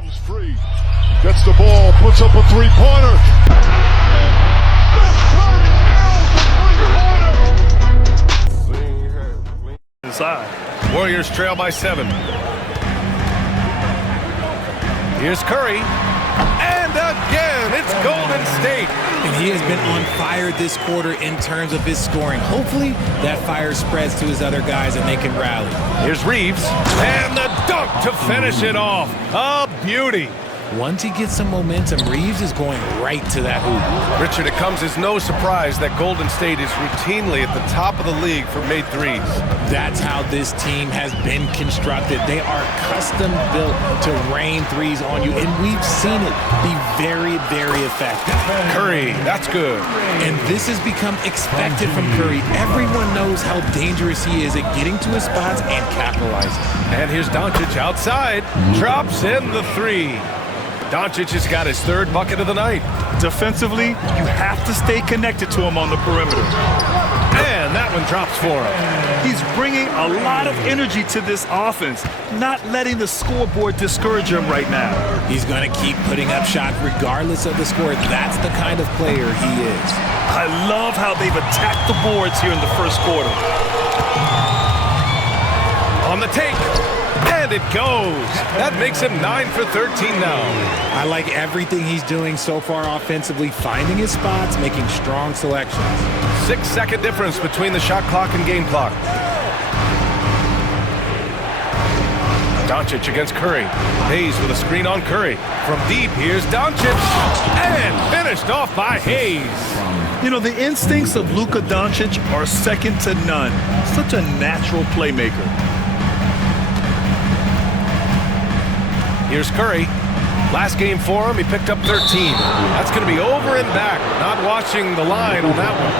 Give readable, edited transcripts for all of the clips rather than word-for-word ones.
comes free. Gets the ball, puts up a three-pointer. Inside. Warriors trail by 7. Here's Curry. And again, it's Golden State. And he has been on fire this quarter in terms of his scoring. Hopefully, that fire spreads to his other guys and they can rally. Here's Reeves. And the dunk to finish it off. A beauty. Once he gets some momentum, Reeves is going right to that hoop. Richard, it comes as no surprise that Golden State is routinely at the top of the league for made threes. That's how this team has been constructed. They are custom built to rain threes on you, and we've seen it be very, very effective. Curry, that's good. And this has become expected from Curry. Everyone knows how dangerous he is at getting to his spots and capitalizing. And here's Doncic outside, drops in the 3. Doncic has got his 3rd bucket of the night. Defensively, you have to stay connected to him on the perimeter. And that one drops for him. He's bringing a lot of energy to this offense, not letting the scoreboard discourage him right now. He's going to keep putting up shots regardless of the score. That's the kind of player he is. I love how they've attacked the boards here in the first quarter. On the take. And it goes. That makes him 9 for 13 now. I like everything he's doing so far offensively, finding his spots, making strong selections. 6-second difference between the shot clock and game clock. Doncic against Curry. Hayes with a screen on Curry. From deep, here's Doncic. And finished off by Hayes. You know, the instincts of Luka Doncic are second to none. Such a natural playmaker. Here's Curry. Last game for him, he picked up 13. That's going to be over and back. Not watching the line on that one.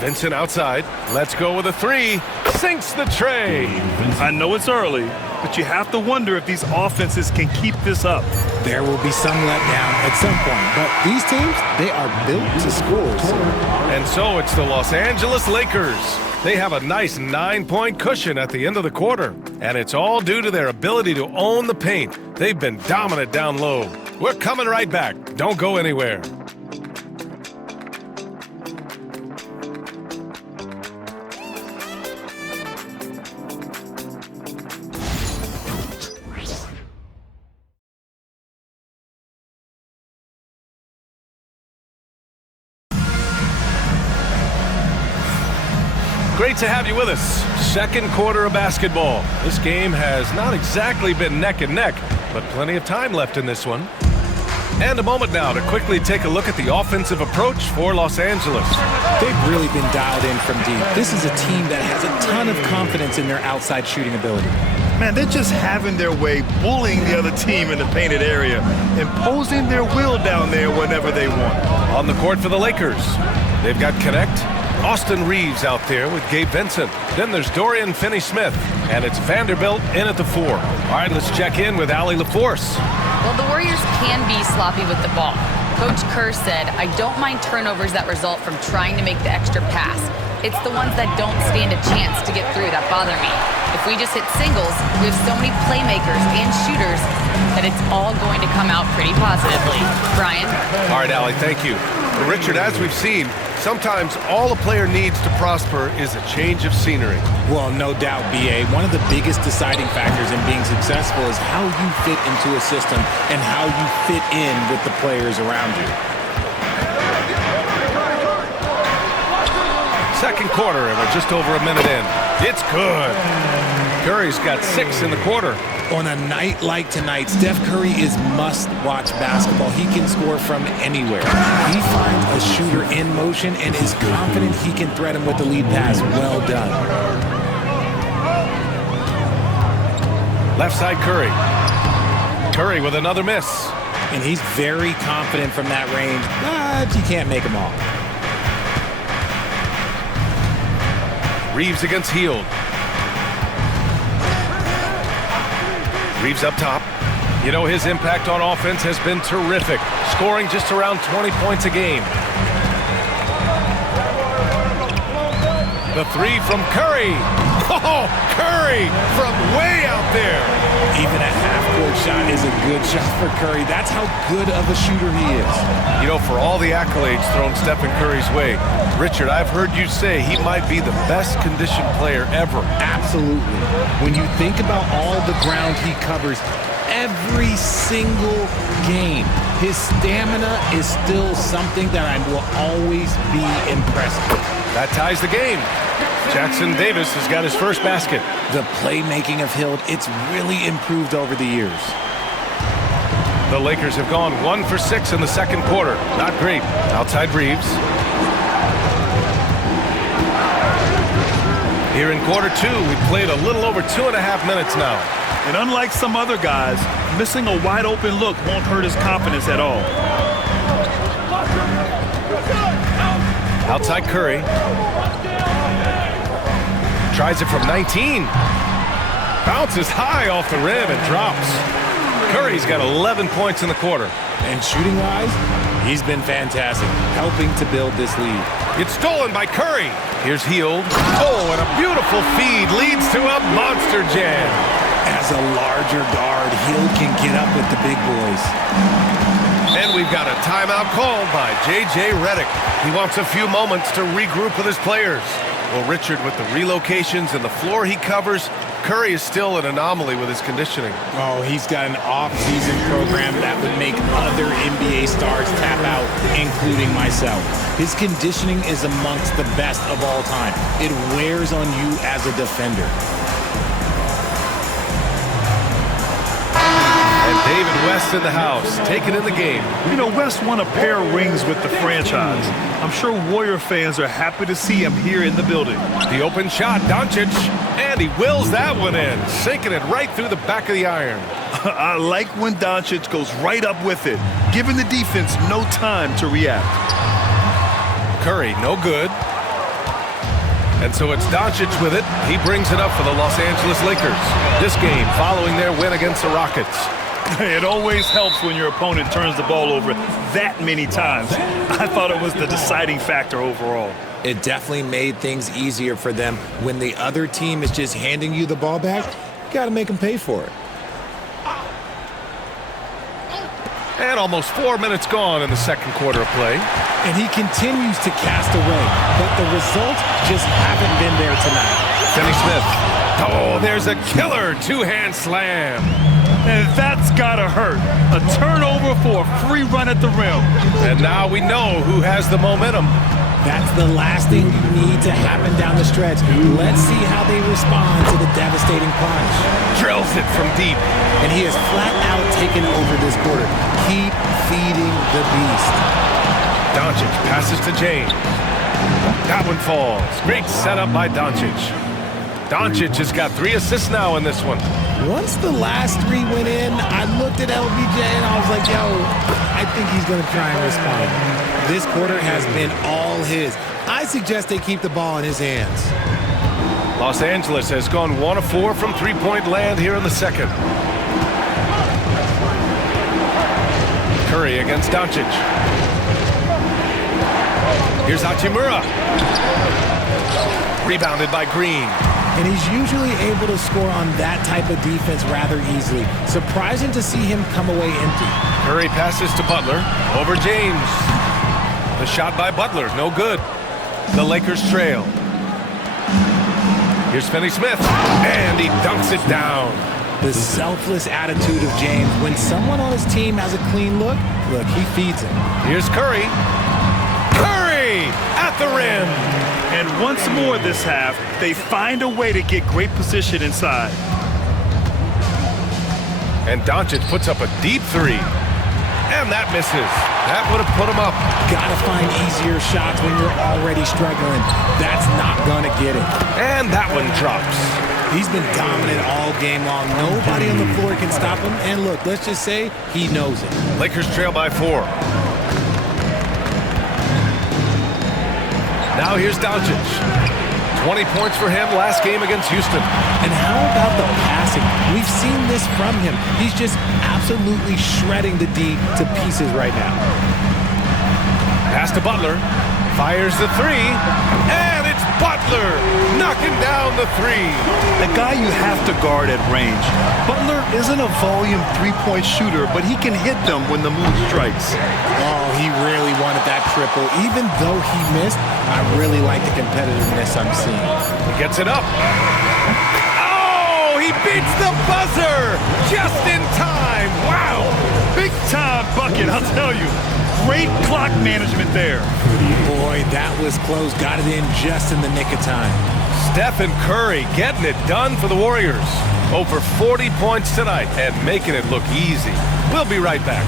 Vincent outside. Let's go with a 3. Sinks the tray. I know it's early, but you have to wonder if these offenses can keep this up. There will be some letdown at some point, but these teams, they are built to score. And so it's the Los Angeles Lakers. They have a nice 9-point cushion at the end of the quarter, and it's all due to their ability to own the paint. They've been dominant down low. We're coming right back. Don't go anywhere. Great to have you with us. Second quarter of basketball. This game has not exactly been neck and neck, but plenty of time left in this one. And a moment now to quickly take a look at the offensive approach for Los Angeles. They've really been dialed in from deep. This is a team that has a ton of confidence in their outside shooting ability. Man, they're just having their way, bullying the other team in the painted area, imposing their will down there whenever they want. On the court for the Lakers, they've got Connect. Austin Reeves out there with Gabe Vincent. Then there's Dorian Finney-Smith, and it's Vanderbilt in at the 4. All right, let's check in with Allie LaForce. Well, the Warriors can be sloppy with the ball. Coach Kerr said, I don't mind turnovers that result from trying to make the extra pass. It's the ones that don't stand a chance to get through that bother me. If we just hit singles, we have so many playmakers and shooters that it's all going to come out pretty positively. Brian? All right, Allie, thank you. Richard, as we've seen, sometimes all a player needs to prosper is a change of scenery. Well, no doubt, B.A. One of the biggest deciding factors in being successful is how you fit into a system and how you fit in with the players around you. Second quarter, and we're just over a minute in. It's good. Curry's got 6 in the quarter. On a night like tonight, Steph Curry is must-watch basketball. He can score from anywhere. He finds a shooter in motion and is confident he can threat him with the lead pass. Well done. Left side Curry. Curry with another miss. And he's very confident from that range, but you can't make them all. Reeves against Hield. Reeves up top. You know, his impact on offense has been terrific, scoring just around 20 points a game. The three from Curry. Oh, Curry from way out there. Even a half-court shot is a good shot for Curry. That's how good of a shooter he is. You know, for all the accolades thrown Stephen Curry's way, Richard, I've heard you say he might be the best conditioned player ever. Absolutely. When you think about all the ground he covers every single game, his stamina is still something that I will always be impressed with. That ties the game. Jackson Davis has got his first basket. The playmaking of Hill, it's really improved over the years. The Lakers have gone 1 for 6 in the second quarter. Not great. Outside Reeves. Here in quarter two, we've played a little over 2.5 minutes now. And unlike some other guys, missing a wide open look won't hurt his confidence at all. Outside Curry. Tries it from 19. Bounces high off the rim and drops. Curry's got 11 points in the quarter. And shooting-wise, he's been fantastic, helping to build this lead. It's stolen by Curry. Here's Hield. Oh, and a beautiful feed leads to a monster jam. As a larger guard, Hill can get up with the big boys. And we've got a timeout called by J.J. Redick. He wants a few moments to regroup with his players. Well, Richard, with the relocations and the floor he covers, Curry is still an anomaly with his conditioning. Oh, he's got an off-season program that would make other NBA stars tap out, including myself. His conditioning is amongst the best of all time. It wears on you as a defender. And David West in the house, taking in the game. You know, West won a pair of rings with the franchise. I'm sure Warrior fans are happy to see him here in the building. The open shot, Doncic, and he wills that one in, sinking it right through the back of the iron. I like when Doncic goes right up with it, giving the defense no time to react. Curry, no good. And so it's Doncic with it. He brings it up for the Los Angeles Lakers. This game following their win against the Rockets. It always helps when your opponent turns the ball over that many times. I thought it was the deciding factor overall. It definitely made things easier for them. When the other team is just handing you the ball back, you got to make them pay for it. And almost 4 minutes gone in the second quarter of play. And he continues to cast away, but the results just haven't been there tonight. Finney Smith. Oh, there's a killer two-hand slam. And that's gotta hurt. A turnover for a free run at the rim. And now we know who has the momentum. That's the last thing you need to happen down the stretch. Let's see how they respond to the devastating punch. Drills it from deep. And he has flat out taken over this quarter. Keep feeding the beast. Doncic passes to James. That one falls. Great setup by Doncic. Doncic has got 3 assists now in this one. Once the last 3 went in, I looked at LBJ and I was like, yo, I think he's going to try and respond. This quarter has been all his. I suggest they keep the ball in his hands. Los Angeles has gone 1 of 4 from three-point land here in the second. Curry against Doncic. Here's Hachimura. Rebounded by Green. And he's usually able to score on that type of defense rather easily. Surprising to see him come away empty. Curry passes to Butler. Over James. The shot by Butler, no good. The Lakers trail. Here's Finney Smith. And he dunks it down. The selfless attitude of James. When someone on his team has a clean look, he feeds him. Here's Curry. Curry at the rim. And once more this half, they find a way to get great position inside. And Doncic puts up a deep 3. And that misses. That would have put him up. Gotta find easier shots when you're already struggling. That's not gonna get it. And that one drops. He's been dominant all game long. Nobody on the floor can stop him. And look, let's just say he knows it. Lakers trail by 4. Now here's Doncic. 20 points for him last game against Houston. And how about the passing? We've seen this from him. He's just absolutely shredding the D to pieces right now. Pass to Butler. Fires the three. And it's Butler knocking down the three. The guy you have to guard at range. Butler isn't a volume three-point shooter, but he can hit them when the move strikes. Oh, he really wanted that triple. Even though he missed, I really like the competitiveness I'm seeing. He gets it up. Oh, he beats the buzzer just in time. Wow. Big time bucket, I'll tell you. Great clock management there. Boy, that was close. Got it in just in the nick of time. Stephen Curry getting it done for the Warriors. Over 40 points tonight and making it look easy. We'll be right back.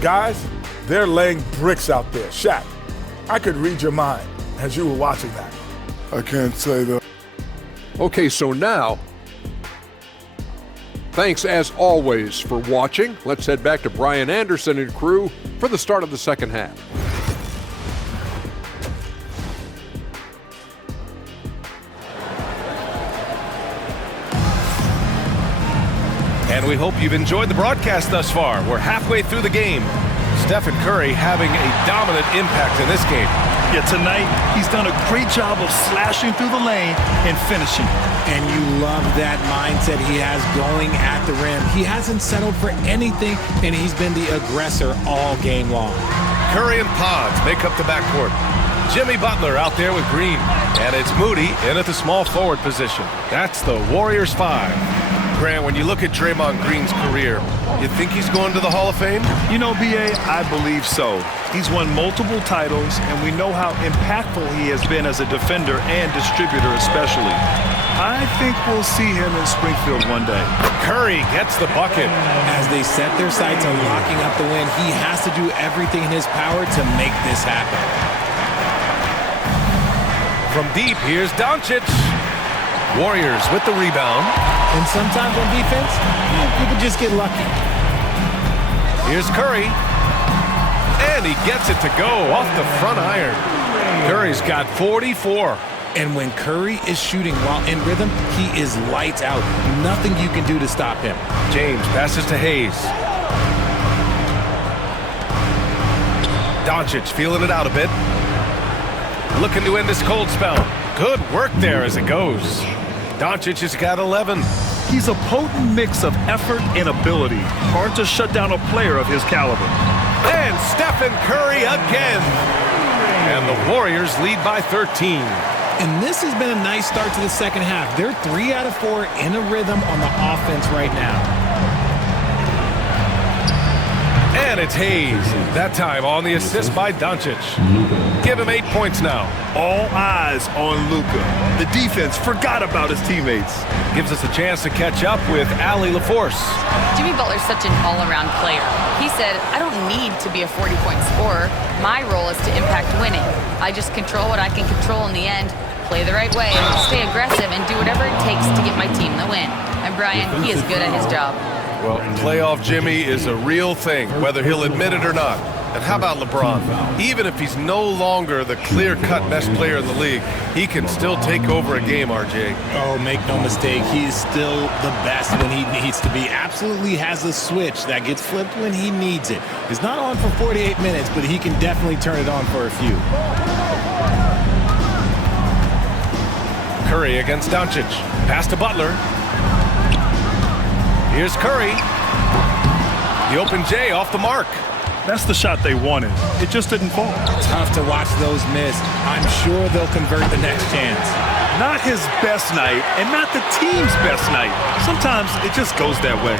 Guys, they're laying bricks out there. Shaq, I could read your mind as you were watching that. I can't say that. Okay, so now, thanks as always for watching. Let's head back to Brian Anderson and crew for the start of the second half. And we hope you've enjoyed the broadcast thus far. We're halfway through the game. Stephen Curry having a dominant impact in this game. Yeah, tonight he's done a great job of slashing through the lane and finishing. And you love that mindset he has going at the rim. He hasn't settled for anything, and he's been the aggressor all game long. Curry and Pods make up the backcourt. Jimmy Butler out there with Green. And it's Moody in at the small forward position. That's the Warriors 5. Grant, when you look at Draymond Green's career, you think he's going to the Hall of Fame? You know, B.A., I believe so. He's won multiple titles, and we know how impactful he has been as a defender and distributor especially. I think we'll see him in Springfield one day. Curry gets the bucket. As they set their sights on locking up the win, he has to do everything in his power to make this happen. From deep, here's Doncic. Warriors with the rebound. And sometimes on defense, people just get lucky. Here's Curry. And he gets it to go off the front iron. Curry's got 44. And when Curry is shooting while in rhythm, he is lights out. Nothing you can do to stop him. James passes to Hayes. Doncic feeling it out a bit. Looking to end this cold spell. Good work there as it goes. Doncic has got 11. He's a potent mix of effort and ability. Hard to shut down a player of his caliber. And Stephen Curry again. And the Warriors lead by 13. And this has been a nice start to the second half. They're 3 out of 4 in a rhythm on the offense right now. And it's Hayes. That time on the assist by Doncic. Give him 8 points now. All eyes on Luka. The defense forgot about his teammates. Gives us a chance to catch up with Allie LaForce. Jimmy Butler's such an all-around player. He said, I don't need to be a 40-point scorer. My role is to impact winning. I just control what I can control in the end, play the right way, stay aggressive, and do whatever it takes to get my team the win. And Brian, he is good at his job. Well, playoff Jimmy is a real thing, whether he'll admit it or not. And how about LeBron? Even if he's no longer the clear-cut best player in the league, he can still take over a game, RJ. Oh, make no mistake, he's still the best when he needs to be. Absolutely has a switch that gets flipped when he needs it. It's not on for 48 minutes, but he can definitely turn it on for a few. Curry against Doncic. Pass to Butler. Here's Curry. The open J off the mark. That's the shot they wanted. It just didn't fall. Tough to watch those miss. I'm sure they'll convert the next chance. Not his best night, and not the team's best night. Sometimes it just goes that way.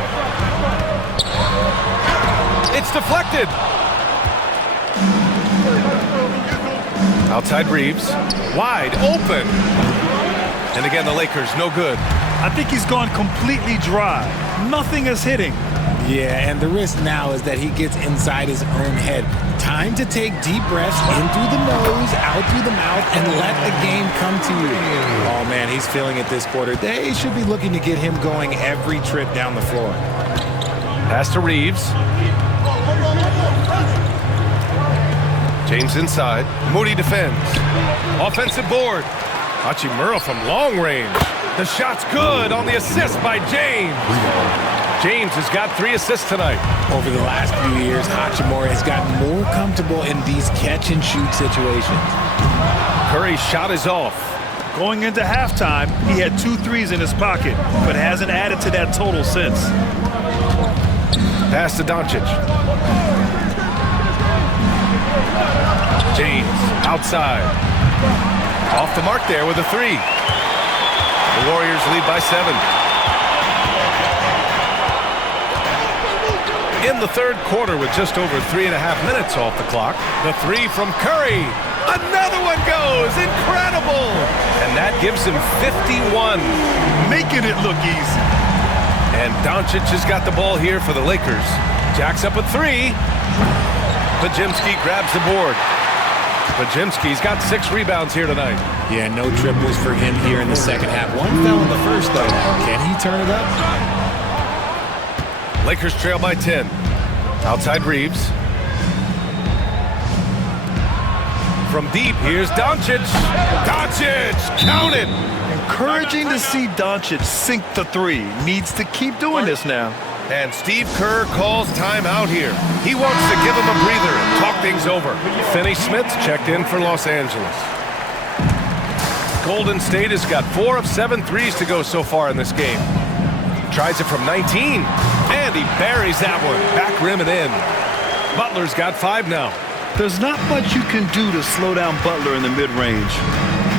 It's deflected. Outside Reeves. Wide open. And again, the Lakers, no good. I think he's gone completely dry. Nothing is hitting. Yeah, and the risk now is that he gets inside his own head. Time to take deep breaths in through the nose, out through the mouth, and let the game come to you. Oh, man, he's feeling it this quarter. They should be looking to get him going every trip down the floor. Pass to Reeves. James inside. Moody defends. Offensive board. Hachimura from long range. The shot's good on the assist by James. James has got 3 assists tonight. Over the last few years, Hachimura has gotten more comfortable in these catch-and-shoot situations. Curry's shot is off. Going into halftime, he had 2 threes in his pocket, but hasn't added to that total since. Pass to Doncic. James outside. Off the mark there with a 3. The Warriors lead by 7. In the third quarter with just over 3.5 minutes off the clock, the 3 from Curry. Another one goes. Incredible. And that gives him 51. Making it look easy. And Doncic has got the ball here for the Lakers. Jacks up a 3. Podziemski grabs the board. Podziemski's got 6 rebounds here tonight. Yeah, no triples for him here in the second half. One fell in the first, though. Can he turn it up? Lakers trail by 10. Outside Reeves. From deep, here's Doncic. Doncic, count it. Encouraging to see Doncic sink the 3. Needs to keep doing this now. And Steve Kerr calls timeout here. He wants to give him a breather and talk things over. Finney Smith's checked in for Los Angeles. Golden State has got 4 of 7 threes to go so far in this game. Tries it from 19, and he buries that one. Back rim and in. Butler's got 5 now. There's not much you can do to slow down Butler in the mid-range.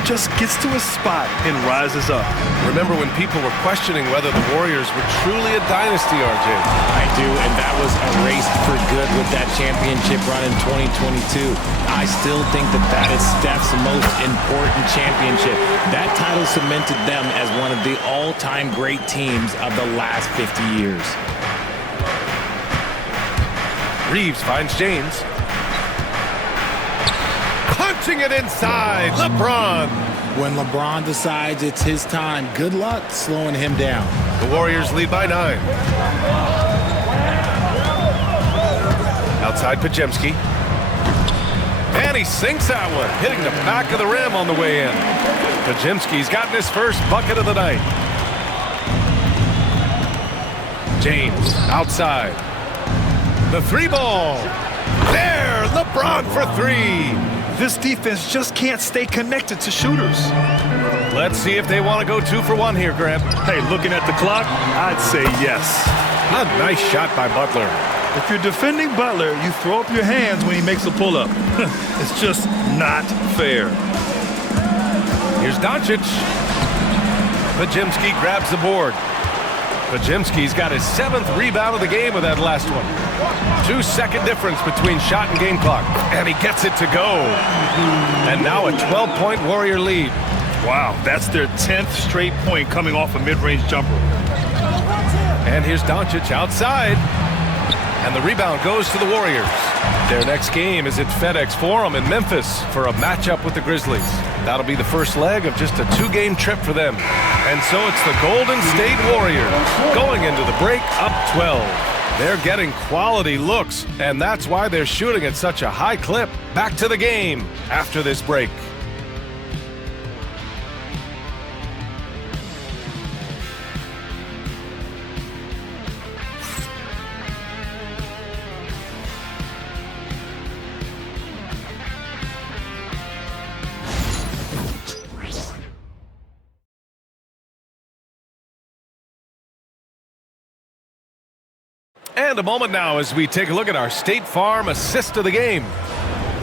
He just gets to a spot and rises up. Remember when people were questioning whether the Warriors were truly a dynasty, RJ? I do, and that was erased for good with that championship run in 2022. I still think that is Steph's most important championship. That title cemented them as one of the all-time great teams of the last 50 years. Reeves finds James. Punching it inside, LeBron. When LeBron decides it's his time, good luck slowing him down. The Warriors lead by 9. Outside Podziemski. And he sinks that one, hitting the back of the rim on the way in. Podziemski's gotten his first bucket of the night. James outside. The 3 ball. There, LeBron for 3. This defense just can't stay connected to shooters. Let's see if they want to go 2 for 1 here, Grant. Hey, looking at the clock, I'd say yes. A nice shot by Butler. If you're defending Butler, you throw up your hands when he makes a pull-up. It's just not fair. Here's Doncic. Podziemski grabs the board. Podziemski's got his 7th rebound of the game with that last one. 2-second difference between shot and game clock. And he gets it to go. And now a 12-point Warrior lead. Wow, that's their 10th straight point coming off a mid-range jumper. And here's Doncic outside. And the rebound goes to the Warriors. Their next game is at FedEx Forum in Memphis for a matchup with the Grizzlies. That'll be the first leg of just a 2-game trip for them. And so it's the Golden State Warriors going into the break up 12. They're getting quality looks, and that's why they're shooting at such a high clip. Back to the game after this break. And a moment now as we take a look at our State Farm assist of the game.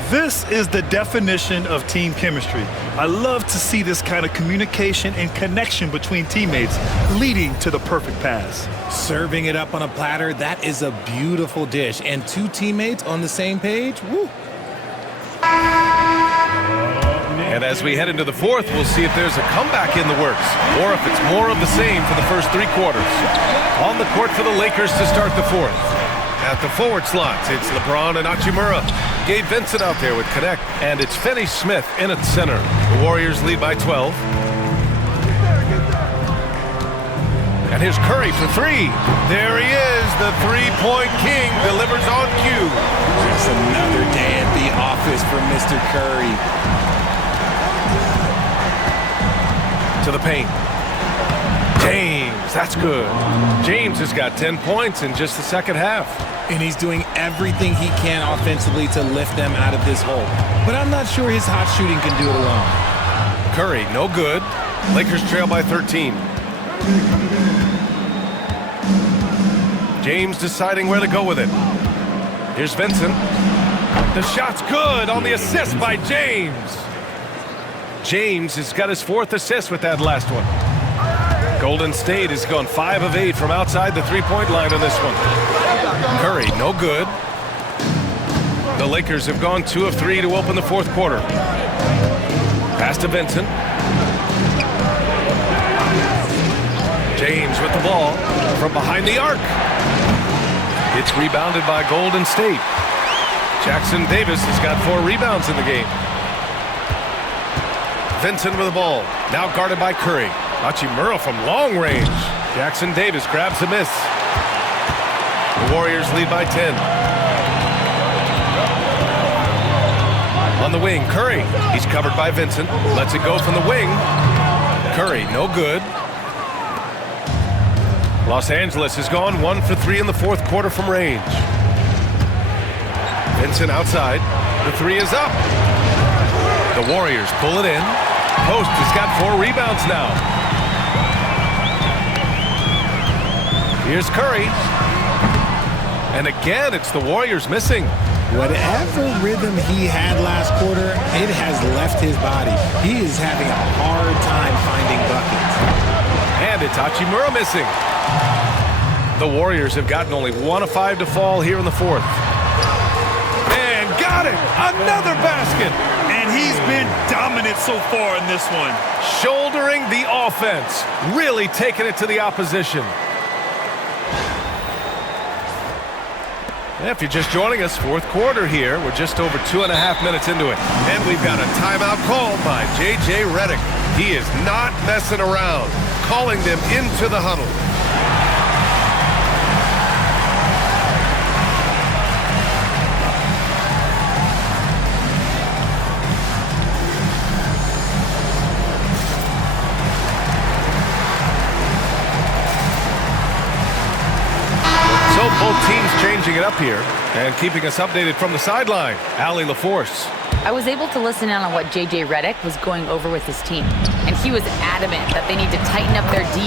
This is the definition of team chemistry. I love to see this kind of communication and connection between teammates leading to the perfect pass. Serving it up on a platter, that is a beautiful dish. And 2 teammates on the same page, woo. And as we head into the 4th, we'll see if there's a comeback in the works or if it's more of the same for the first 3 quarters. On the court for the Lakers to start the 4th. At the forward slots, it's LeBron and Hachimura. Gabe Vincent out there with Connect, and it's Finney-Smith in at center. The Warriors lead by 12. And here's Curry for three. There he is, the three-point king, delivers on cue. Just another day at the office for Mr. Curry. To the paint. James, that's good. James has got 10 points in just the second half. And he's doing everything he can offensively to lift them out of this hole. But I'm not sure his hot shooting can do it alone. Curry, no good. Lakers trail by 13. James deciding where to go with it. Here's Vincent. The shot's good on the assist by James. James has got his fourth assist with that last one. Golden State has gone 5 of 8 from outside the three-point line on this one. Curry, no good. The Lakers have gone 2 of 3 to open the fourth quarter. Pass to Vincent. James with the ball from behind the arc. It's rebounded by Golden State. Jackson Davis has got 4 rebounds in the game. Vincent with the ball, now guarded by Curry. Hachimura from long range. Jackson Davis grabs the miss. The Warriors lead by 10. On the wing, Curry. He's covered by Vincent. Lets it go from the wing. Curry, no good. Los Angeles has gone 1 for 3 in the fourth quarter from range. Vincent outside. The three is up. The Warriors pull it in. Post has got 4 rebounds now. Here's Curry. And again, it's the Warriors missing. Whatever rhythm he had last quarter, it has left his body. He is having a hard time finding buckets. And it's Hachimura missing. The Warriors have gotten only 1 of 5 to fall here in the fourth. And got it! Another basket! And he's been dominant so far in this one. Shouldering the offense. Really taking it to the opposition. If you're just joining us, fourth quarter here. We're just over 2.5 minutes into it. And we've got a timeout called by J.J. Redick. He is not messing around, calling them into the huddle. Both teams changing it up here and keeping us updated from the sideline. Allie LaForce. I was able to listen in on what J.J. Redick was going over with his team, and he was adamant that they need to tighten up their D.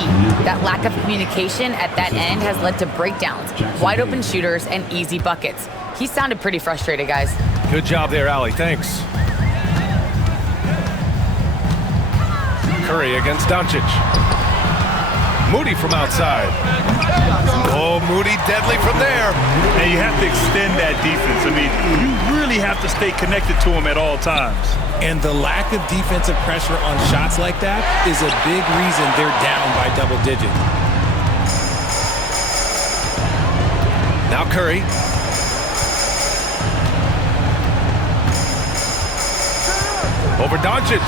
That lack of communication at that end has led to breakdowns, wide open shooters, and easy buckets. He sounded pretty frustrated, guys. Good job there, Allie. Thanks. Curry against Doncic. Moody from outside. Oh, Moody deadly from there. And you have to extend that defense. I mean, you really have to stay connected to him at all times. And the lack of defensive pressure on shots like that is a big reason they're down by double digits. Now Curry. Over Doncic.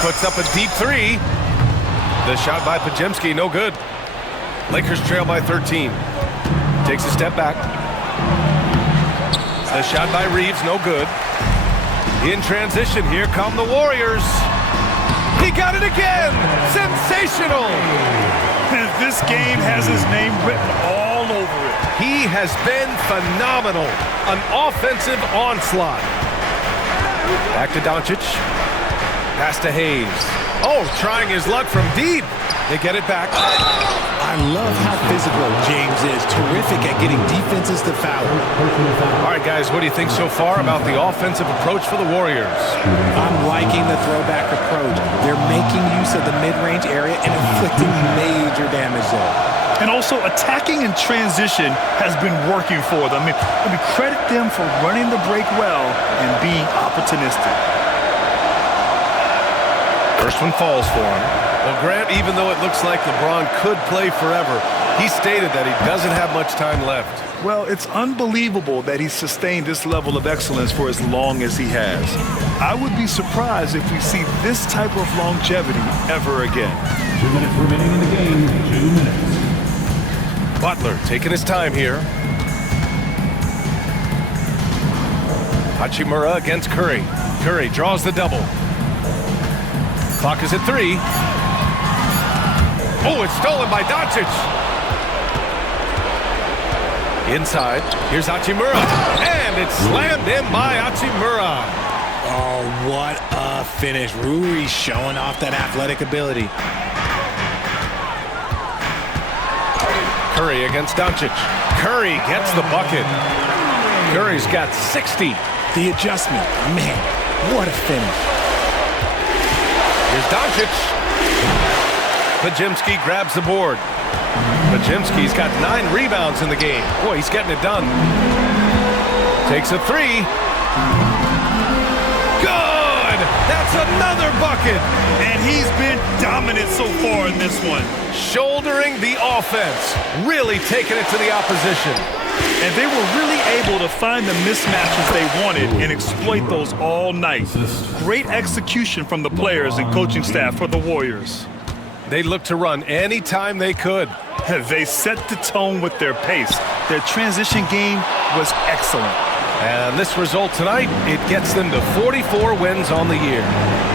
Puts up a deep three. The shot by Podziemski, no good. Lakers trail by 13. Takes a step back. The shot by Reeves, no good. In transition, here come the Warriors. He got it again! Sensational! This game has his name written all over it. He has been phenomenal. An offensive onslaught. Back to Doncic. Pass to Hayes. Oh, trying his luck from deep. They get it back. I love how physical James is. Terrific at getting defenses to foul. All right, guys, what do you think so far about the offensive approach for the Warriors? I'm liking the throwback approach. They're making use of the mid-range area and inflicting major damage there. And also, attacking in transition has been working for them. I mean, credit them for running the break well and being opportunistic. First one falls for him. Well, Grant, even though it looks like LeBron could play forever, he stated that he doesn't have much time left. Well, it's unbelievable that he's sustained this level of excellence for as long as he has. I would be surprised if we see this type of longevity ever again. 2 minutes remaining in the game. 2 minutes. Butler taking his time here. Hachimura against Curry. Curry draws the double. Clock is at 3. Oh, it's stolen by Doncic. Inside, here's Hachimura, and it's slammed in by Hachimura. Oh, what a finish. Rui showing off that athletic ability. Curry against Doncic. Curry gets the bucket. Curry's got 60. The adjustment, man, what a finish. Here's Doncic. Pajemski grabs the board. Pajemski's got 9 rebounds in the game. Boy, he's getting it done. Takes a 3. Good! That's another bucket! And he's been dominant so far in this one. Shouldering the offense. Really taking it to the opposition. And they were really able to find the mismatches they wanted and exploit those all night. Great execution from the players and coaching staff for the Warriors. They looked to run anytime they could. They set the tone with their pace. Their transition game was excellent. And this result tonight, it gets them to 44 wins on the year.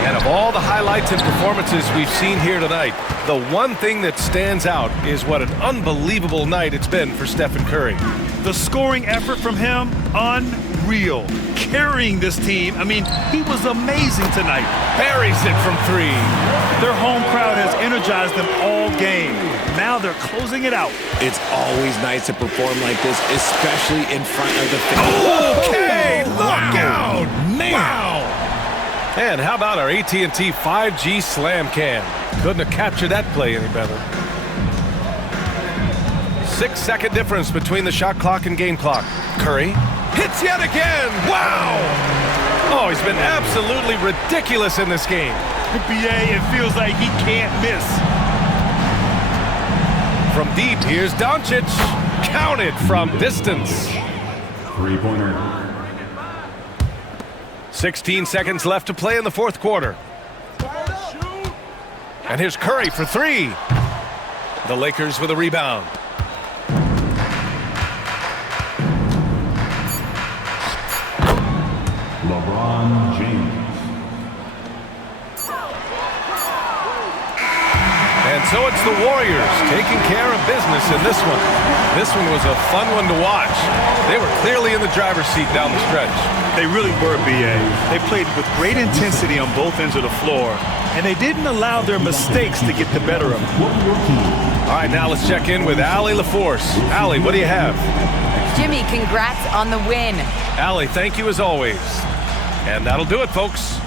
And of all the highlights and performances we've seen here tonight, the one thing that stands out is what an unbelievable night it's been for Stephen Curry. The scoring effort from him, unreal. Carrying this team, I mean, he was amazing tonight. Buries it from 3. Their home crowd has energized them all game. Now they're closing it out. It's always nice to perform like this, especially in front of the fans. Okay, look out! Man. Wow! And how about our AT&T 5G Slam Cam? Couldn't have captured that play any better. 6-second difference between the shot clock and game clock. Curry hits yet again. Wow! Oh, he's been absolutely ridiculous in this game. BA, it feels like he can't miss. From deep, here's Doncic. Counted from distance. 3-pointer. 16 seconds left to play in the fourth quarter. And here's Curry for 3. The Lakers with a rebound. LeBron James. And so it's the Warriors taking care of business in this one. This one was a fun one to watch. They were clearly in the driver's seat down the stretch. They really were, BA. They played with great intensity on both ends of the floor, and they didn't allow their mistakes to get the better of them. All right, now let's check in with Allie LaForce. Allie, what do you have? Jimmy, congrats on the win. Allie, thank you as always. And that'll do it, folks.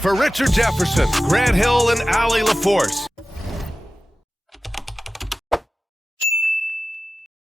For Richard Jefferson, Grant Hill, and Allie LaForce.